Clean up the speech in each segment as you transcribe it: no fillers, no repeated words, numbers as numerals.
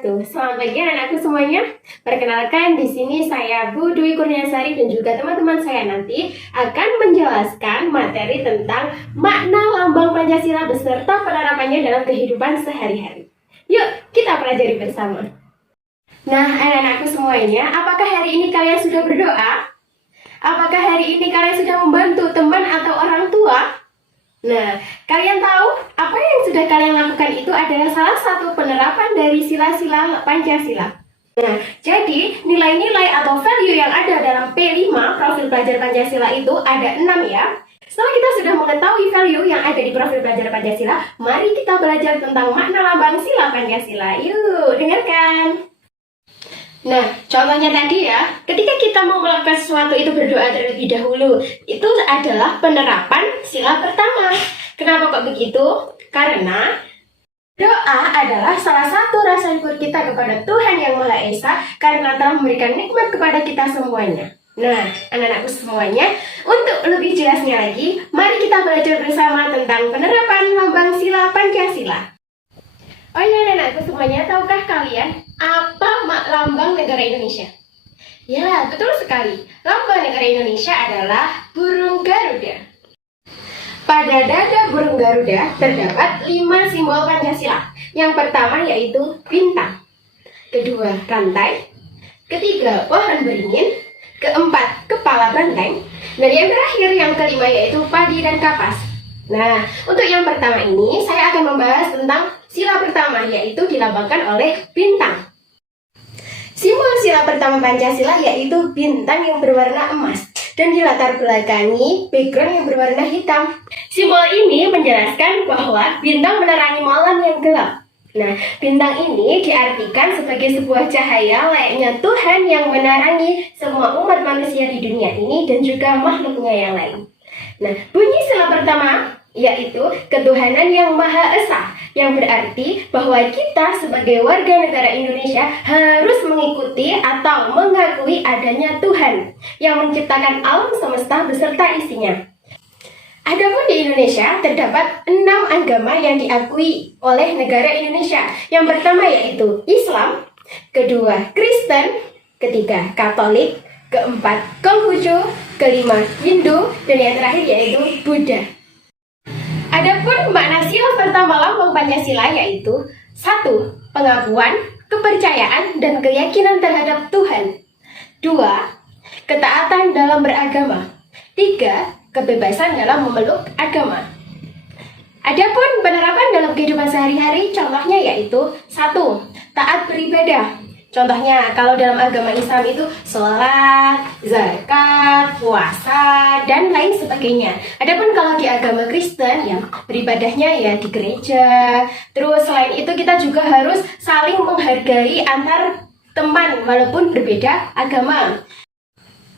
wabarakatuh. Selamat pagi anak-anakku semuanya. Perkenalkan, di sini saya Bu Dwi Kurniasari dan juga teman-teman saya nanti akan menjelaskan materi tentang makna lambang Pancasila beserta penerapannya dalam kehidupan sehari-hari. Yuk, kita pelajari bersama. Nah, anak-anakku semuanya, apakah hari ini kalian sudah berdoa? Apakah hari ini kalian sudah membantu teman atau orang tua? Nah, kalian tahu apa yang sudah kalian lakukan itu adalah salah satu penerapan dari sila-sila Pancasila. Nah, jadi nilai-nilai atau value yang ada dalam P5 profil pelajar Pancasila itu ada 6 ya. Setelah kita sudah mengetahui value yang ada di profil pelajar Pancasila, mari kita belajar tentang makna lambang sila Pancasila. Yuk, dengarkan. Nah, contohnya tadi ya, ketika kita mau melakukan sesuatu itu berdoa terlebih dahulu, itu adalah penerapan sila pertama. Kenapa kok begitu? Karena doa adalah salah satu rasa syukur kita kepada Tuhan Yang Maha Esa karena telah memberikan nikmat kepada kita semuanya. Nah, anak-anakku semuanya, untuk lebih jelasnya lagi, mari kita belajar bersama tentang penerapan lambang sila Pancasila. Oh ya anak-anakku semuanya, tahukah kalian apa lambang negara Indonesia? Ya, betul sekali. Lambang negara Indonesia adalah burung Garuda. Pada dada burung Garuda terdapat 5 simbol Pancasila. Yang pertama yaitu bintang, kedua rantai, ketiga pohon beringin, keempat kepala banteng, dan yang terakhir yang kelima yaitu padi dan kapas. Nah, untuk yang pertama ini saya akan membahas tentang sila pertama, yaitu dilambangkan oleh bintang. Simbol sila pertama Pancasila yaitu bintang yang berwarna emas dan dilatar belakangi background yang berwarna hitam. Simbol ini menjelaskan bahwa bintang menerangi malam yang gelap. Nah, bintang ini diartikan sebagai sebuah cahaya layaknya Tuhan yang menerangi semua umat manusia di dunia ini dan juga makhluknya yang lain. Nah, bunyi sila pertama yaitu ketuhanan yang Maha Esa, yang berarti bahwa kita sebagai warga negara Indonesia harus mengikuti atau mengakui adanya Tuhan yang menciptakan alam semesta beserta isinya. Adapun di Indonesia terdapat 6 agama yang diakui oleh negara Indonesia. Yang pertama yaitu Islam, kedua Kristen, ketiga Katolik, keempat Konghucu, kelima Hindu, dan yang terakhir yaitu Buddha. Adapun makna sila pertama lambang Pancasila yaitu 1. Pengakuan, kepercayaan, dan keyakinan terhadap Tuhan. 2. Ketaatan dalam beragama. 3. Kebebasan dalam memeluk agama. Adapun penerapan dalam kehidupan sehari-hari contohnya yaitu 1. Taat beribadah. Contohnya kalau dalam agama Islam itu sholat, zakat, puasa, dan lain sebagainya. Adapun kalau di agama Kristen ya beribadahnya ya di gereja. Terus selain itu kita juga harus saling menghargai antar teman walaupun berbeda agama.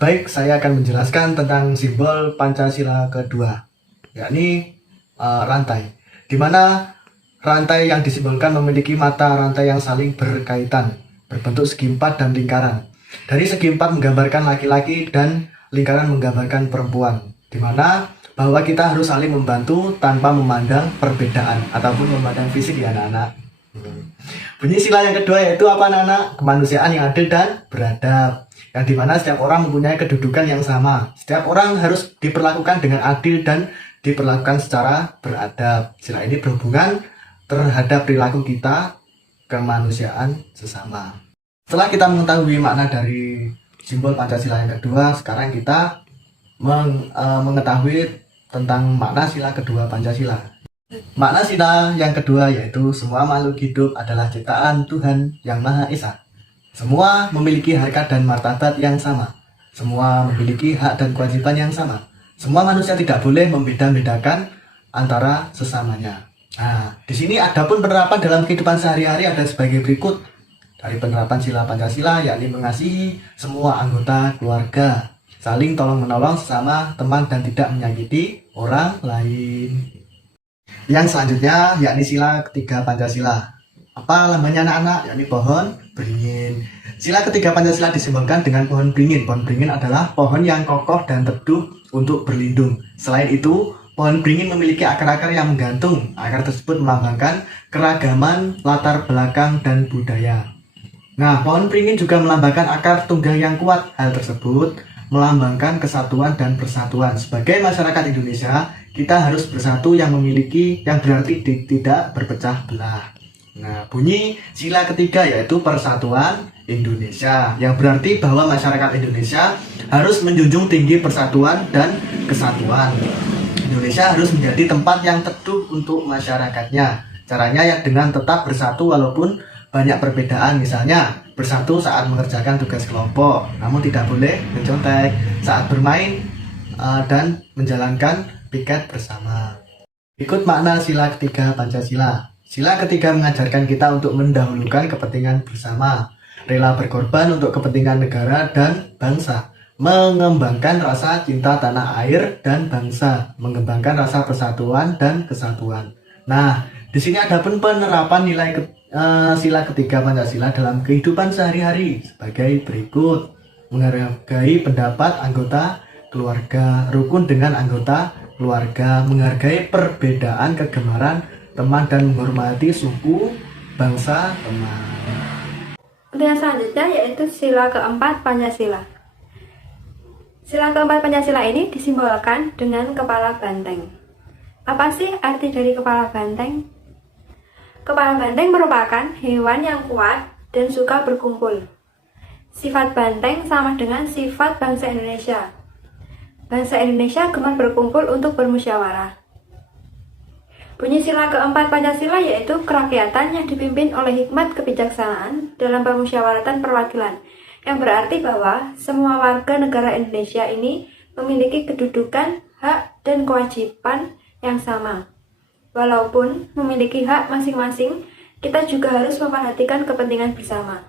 Baik, saya akan menjelaskan tentang simbol Pancasila kedua, yakni rantai. Di mana rantai yang disimbolkan memiliki mata rantai yang saling berkaitan, berbentuk segi empat dan lingkaran. Dari segi empat menggambarkan laki-laki dan lingkaran menggambarkan perempuan, di mana bahwa kita harus saling membantu tanpa memandang perbedaan ataupun memandang fisik ya anak-anak. Bunyi sila yang kedua yaitu apa anak-anak? Kemanusiaan yang adil dan beradab, yang dimana setiap orang mempunyai kedudukan yang sama. Setiap orang harus diperlakukan dengan adil dan diperlakukan secara beradab. Sila ini berhubungan terhadap perilaku kita, kemanusiaan sesama. Setelah kita mengetahui makna dari simbol Pancasila yang kedua, sekarang kita mengetahui tentang makna sila kedua Pancasila. Makna sila yang kedua yaitu semua makhluk hidup adalah ciptaan Tuhan Yang Maha Esa. Semua memiliki harkat dan martabat yang sama. Semua memiliki hak dan kewajiban yang sama. Semua manusia tidak boleh membeda-bedakan antara sesamanya. Nah, di sini adapun penerapan dalam kehidupan sehari-hari ada sebagai berikut. Dari penerapan sila Pancasila yakni mengasihi semua anggota keluarga, saling tolong-menolong sesama teman dan tidak menyakiti orang lain. Yang selanjutnya yakni sila ketiga Pancasila. Apa lambangnya anak-anak? Yakni pohon beringin. Sila ketiga Pancasila disimbolkan dengan pohon beringin. Pohon beringin adalah pohon yang kokoh dan teduh untuk berlindung. Selain itu, pohon beringin memiliki akar-akar yang menggantung. Akar tersebut melambangkan keragaman latar belakang dan budaya. Nah, pohon beringin juga melambangkan akar tunggal yang kuat. Hal tersebut melambangkan kesatuan dan persatuan. Sebagai masyarakat Indonesia, kita harus bersatu yang berarti tidak berpecah belah. Nah, bunyi sila ketiga yaitu Persatuan Indonesia, yang berarti bahwa masyarakat Indonesia harus menjunjung tinggi persatuan dan kesatuan. Indonesia harus menjadi tempat yang teduh untuk masyarakatnya. Caranya ya dengan tetap bersatu walaupun banyak perbedaan, misalnya bersatu saat mengerjakan tugas kelompok, namun tidak boleh mencontek saat bermain dan menjalankan piket bersama. Ikut makna sila ketiga Pancasila. Sila ketiga mengajarkan kita untuk mendahulukan kepentingan bersama, rela berkorban untuk kepentingan negara dan bangsa, mengembangkan rasa cinta tanah air dan bangsa, mengembangkan rasa persatuan dan kesatuan. Nah, di sini ada pun penerapan nilai sila ketiga Pancasila dalam kehidupan sehari-hari sebagai berikut: menghargai pendapat anggota keluarga, rukun dengan anggota keluarga, menghargai perbedaan kegemaran teman dan menghormati suku, bangsa, teman. Yang selanjutnya yaitu sila keempat Pancasila. Sila keempat Pancasila ini disimbolkan dengan kepala banteng. Apa sih arti dari kepala banteng? Kepala banteng merupakan hewan yang kuat dan suka berkumpul. Sifat banteng sama dengan sifat bangsa Indonesia. Bangsa Indonesia gemar berkumpul untuk bermusyawarah. Bunyi sila keempat Pancasila yaitu kerakyatan yang dipimpin oleh hikmat kebijaksanaan dalam permusyawaratan perwakilan, yang berarti bahwa semua warga negara Indonesia ini memiliki kedudukan, hak, dan kewajiban yang sama. Walaupun memiliki hak masing-masing, kita juga harus memperhatikan kepentingan bersama.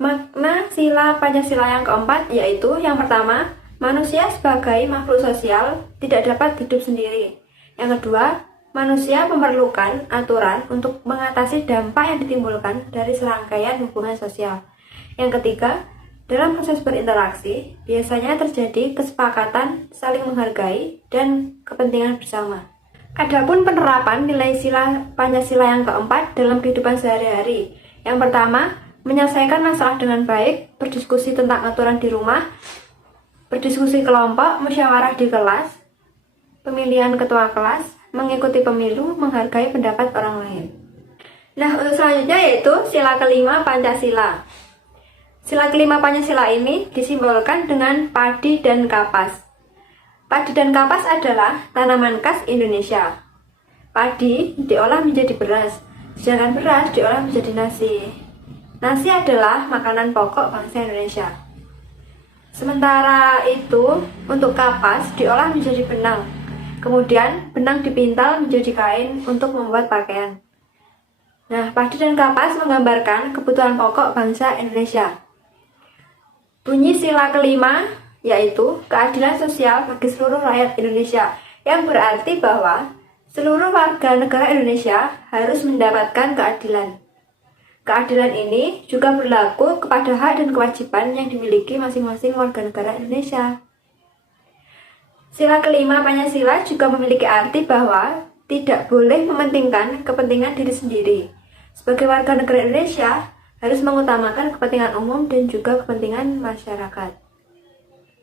Makna sila Pancasila yang keempat yaitu yang pertama, manusia sebagai makhluk sosial tidak dapat hidup sendiri. Yang kedua, manusia memerlukan aturan untuk mengatasi dampak yang ditimbulkan dari serangkaian hubungan sosial. Yang ketiga, dalam proses berinteraksi, biasanya terjadi kesepakatan saling menghargai dan kepentingan bersama. Adapun penerapan nilai sila Pancasila yang keempat dalam kehidupan sehari-hari. Yang pertama, menyelesaikan masalah dengan baik, berdiskusi tentang aturan di rumah, berdiskusi kelompok, musyawarah di kelas, pemilihan ketua kelas, mengikuti pemilu, menghargai pendapat orang lain. Nah, untuk selanjutnya yaitu sila kelima Pancasila. Sila kelima Pancasila ini disimbolkan dengan padi dan kapas. Padi dan kapas adalah tanaman khas Indonesia. Padi diolah menjadi beras, sedangkan beras diolah menjadi nasi. Nasi adalah makanan pokok bangsa Indonesia. Sementara itu, untuk kapas diolah menjadi benang. Kemudian, benang dipintal menjadi kain untuk membuat pakaian. Nah, padi dan kapas menggambarkan kebutuhan pokok bangsa Indonesia. Bunyi sila kelima yaitu keadilan sosial bagi seluruh rakyat Indonesia, yang berarti bahwa seluruh warga negara Indonesia harus mendapatkan keadilan. Keadilan ini juga berlaku kepada hak dan kewajiban yang dimiliki masing-masing warga negara Indonesia. Sila kelima Pancasila juga memiliki arti bahwa tidak boleh mementingkan kepentingan diri sendiri. Sebagai warga negara Indonesia, harus mengutamakan kepentingan umum dan juga kepentingan masyarakat.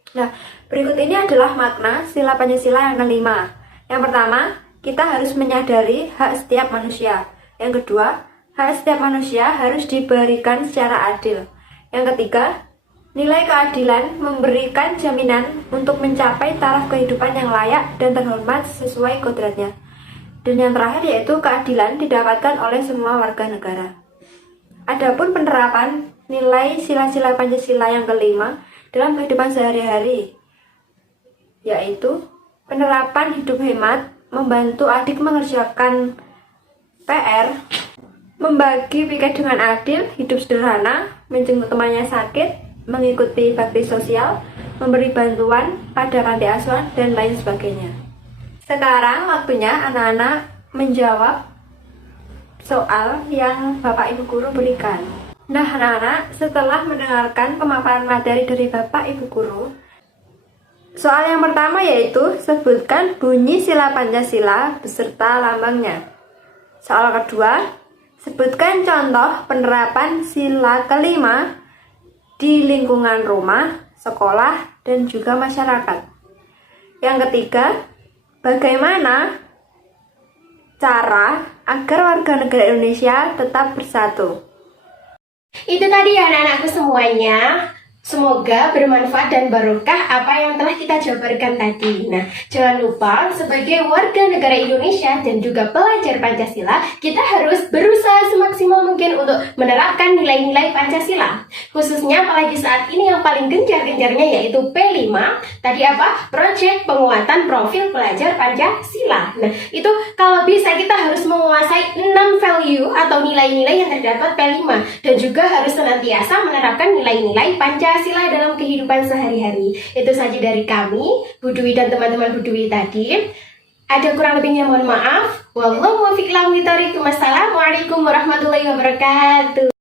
Nah, berikut ini adalah makna sila Pancasila yang kelima. Yang pertama, kita harus menyadari hak setiap manusia. Yang kedua, hak setiap manusia harus diberikan secara adil. Yang ketiga, nilai keadilan memberikan jaminan untuk mencapai taraf kehidupan yang layak dan terhormat sesuai kodratnya. Dan yang terakhir yaitu keadilan didapatkan oleh semua warga negara. Adapun penerapan nilai sila-sila Pancasila yang kelima dalam kehidupan sehari-hari, yaitu penerapan hidup hemat, membantu adik mengerjakan PR, membagi piket dengan adil, hidup sederhana, menjenguk temannya sakit, mengikuti bakti sosial, memberi bantuan pada panti asuhan, dan lain sebagainya. Sekarang waktunya anak-anak menjawab soal yang Bapak Ibu Guru berikan. Nah anak-anak, setelah mendengarkan pemaparan materi dari Bapak Ibu Guru, Soal yang pertama yaitu sebutkan bunyi sila Pancasila beserta lambangnya. Soal kedua, sebutkan contoh penerapan sila kelima di lingkungan rumah, sekolah, dan juga masyarakat. Yang ketiga, bagaimana cara agar warga negara Indonesia tetap bersatu? Itu tadi ya anak-anakku semuanya. Semoga bermanfaat dan barokah apa yang telah kita jabarkan tadi. Nah, jangan lupa sebagai warga negara Indonesia dan juga pelajar Pancasila, kita harus berusaha semaksimal mungkin untuk menerapkan nilai-nilai Pancasila. Khususnya apalagi saat ini yang paling gencar-gencarnya yaitu P5. Tadi apa? Proyek penguatan profil pelajar Pancasila. Nah, itu kalau bisa kita harus menguasai 6 value atau nilai-nilai yang terdapat P5 dan juga harus senantiasa menerapkan nilai-nilai Pancasila dalam kehidupan sehari-hari. Itu saja dari kami, Bu Dwi dan teman-teman Bu Dwi tadi. Ada kurang lebihnya mohon maaf. Wallahu muwaffiq ila aqwamit thoriq. Wassalamualaikum warahmatullahi wabarakatuh.